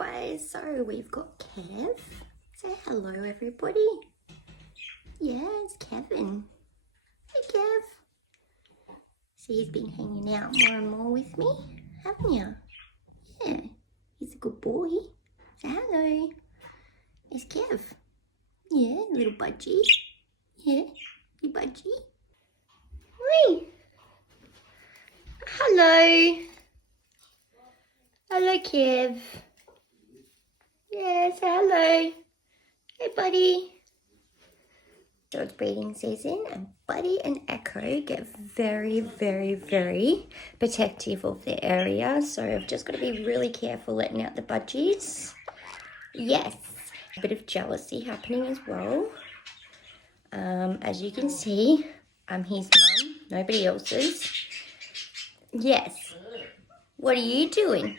guys, so we've got Kev. Say hello everybody. Yeah, it's Kevin. Hey Kev. So he's been hanging out more and more with me, haven't you? Yeah, he's a good boy. Say hello. It's Kev. Yeah, little budgie. Yeah, you budgie. Hi. Hello. Hello Kev. Yeah, say hello. Hey buddy. So it's breeding season and Buddy and Echo get very protective of their area. So I've just got to be really careful letting out the budgies. Yes, a bit of jealousy happening as well. As you can see, I'm his mum, nobody else's. Yes. What are you doing?